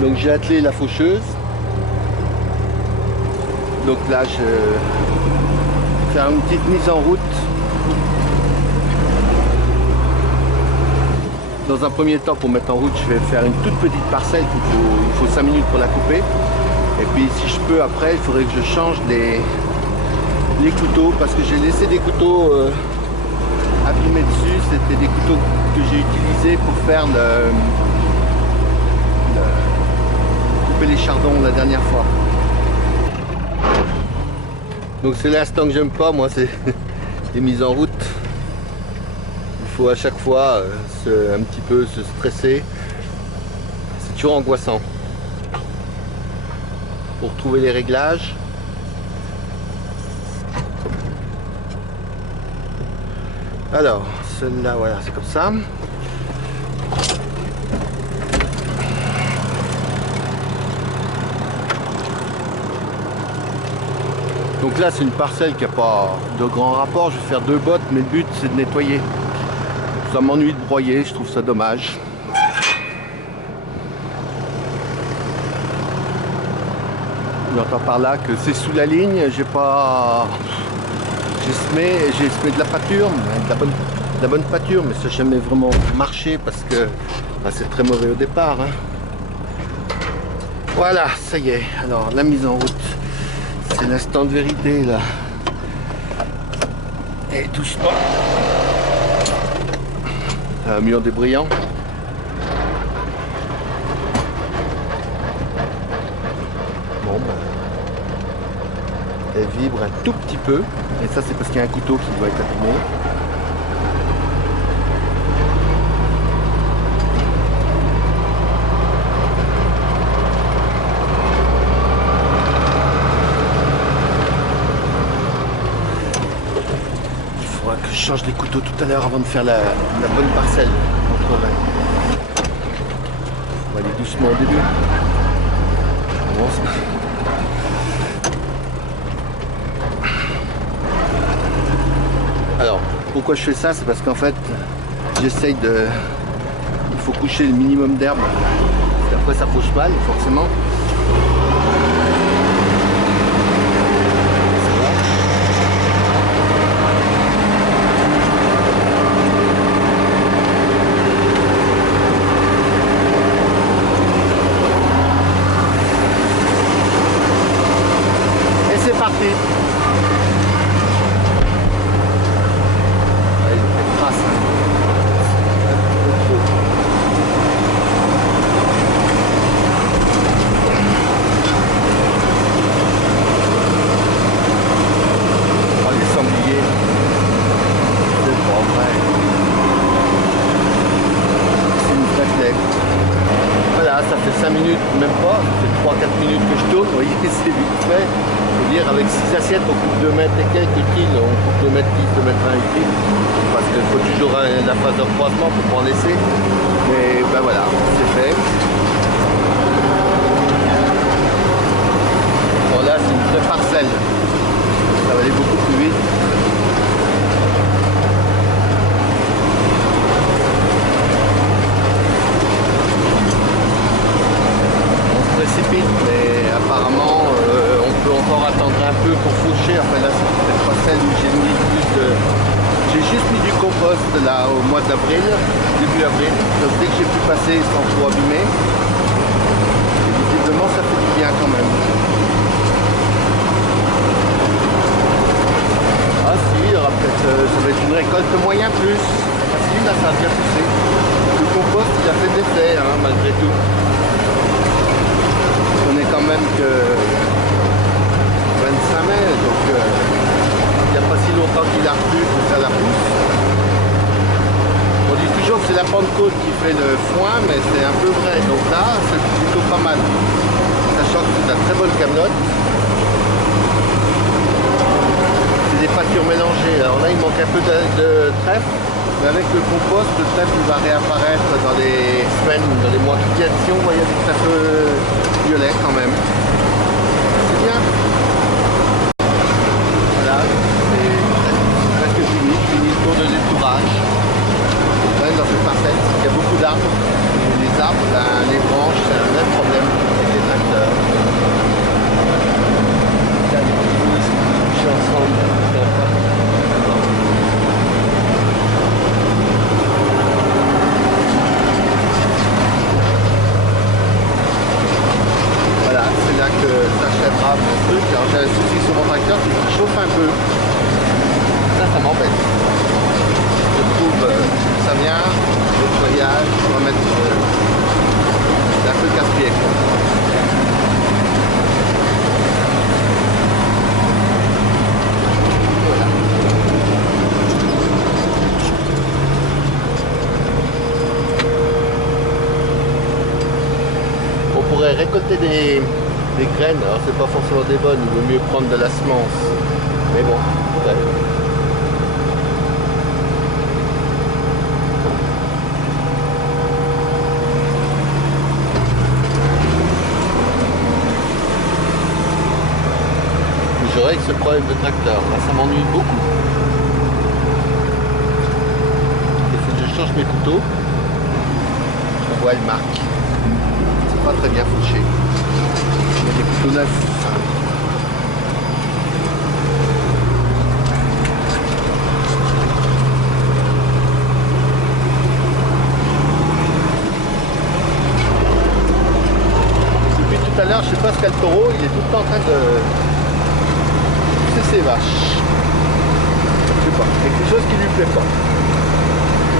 Donc j'ai attelé la faucheuse. Donc là je vais faire une petite mise en route. Dans un premier temps, pour mettre en route, je vais faire une toute petite parcelle. Il faut 5 minutes pour la couper. Et puis si je peux après, il faudrait que je change les couteaux, parce que j'ai laissé des couteaux abîmés dessus. C'était des couteaux que j'ai utilisés pour faire couper les chardons la dernière fois. Donc c'est l'instant que j'aime pas, moi, c'est les mises en route. Il faut à chaque fois un petit peu se stresser. C'est toujours angoissant. Pour trouver les réglages. Alors, celle-là, voilà, c'est comme ça. Donc là, c'est une parcelle qui n'a pas de grand rapport. Je vais faire 2 bottes, mais le but, c'est de nettoyer. Ça m'ennuie de broyer, je trouve ça dommage. J'entends par là que c'est sous la ligne, j'ai semé de la pâture, de la bonne pâture, mais ça n'a jamais vraiment marché parce que c'est très mauvais au départ. Hein. Voilà, ça y est. Alors la mise en route, c'est l'instant de vérité là. Et touche pas. Un mur débrillant. Bon ben, elle vibre un tout petit peu, et ça c'est parce qu'il y a un couteau qui doit être abîmé. Il faudra que je change les couteaux tout à l'heure avant de faire la bonne parcelle. On va aller doucement au début. Bon, alors, pourquoi je fais ça? C'est parce qu'en fait, j'essaye de... Il faut coucher le minimum d'herbe. Après, ça fauche mal, forcément. Et c'est parti. Voilà, ça fait 5 minutes, même pas, ça fait 3-4 minutes que je tourne, vous voyez, c'est vite fait. Je veux dire, avec 6 assiettes, on coupe 2 mètres et quelques utiles, on coupe 2 mètres 10, 2 mètres 20 utiles, parce qu'il faut toujours la phase de refroidissement pour pas en laisser. Mais ben voilà, c'est fait. Bon là, c'est une vraie parcelle, ça va aller beaucoup plus vite. Mais apparemment on peut encore attendre un peu pour faucher. Enfin là c'est peut-être pas celle où j'ai mis plus de... J'ai juste mis du compost là au mois d'avril, début avril. Donc dès que j'ai pu passer sans trop abîmer, et visiblement ça fait du bien quand même. Ah si, il y aura peut-être, ça va être une récolte moyen plus. Ah si, là ça a bien poussé. Le compost il a fait de l'effet hein, malgré tout. On est quand même que 25 mai, donc il n'y a pas si longtemps qu'il a plu pour faire la pousse. On dit toujours que c'est la Pentecôte qui fait le foin, mais c'est un peu vrai. Donc là, c'est plutôt pas mal. Sachant que c'est de la très bonne camelote. C'est des pâtures mélangées. Alors là, il manque un peu de trèfle. Mais avec le compost, le trèfle il va réapparaître dans les semaines, dans les mois qui viennent. Si on voit, il y a des trèfles violets quand même. C'est bien. Voilà, c'est presque fini le tour de l'étourage. Dans cette parcelle, il y a beaucoup d'arbres. Les arbres, ben, les branches, c'est un vrai problème. un peu. Ça m'embête. Je trouve ça vient, nettoyage, on va mettre c'est un peu casse-pied. Voilà. On pourrait récolter des graines, alors c'est pas forcément des bonnes, il vaut mieux prendre de la semence. Mais bon, ouais. Je règle ce problème de tracteur, là ça m'ennuie beaucoup. Il faut que je change mes couteaux. On voit, elle marque. C'est pas très bien fauché. Il y a des couteaux neufs. Depuis tout à l'heure, je sais pas ce qu'a le taureau, il est tout le temps en train de pousser ses vaches. Je sais pas, quelque chose qui lui plaît pas.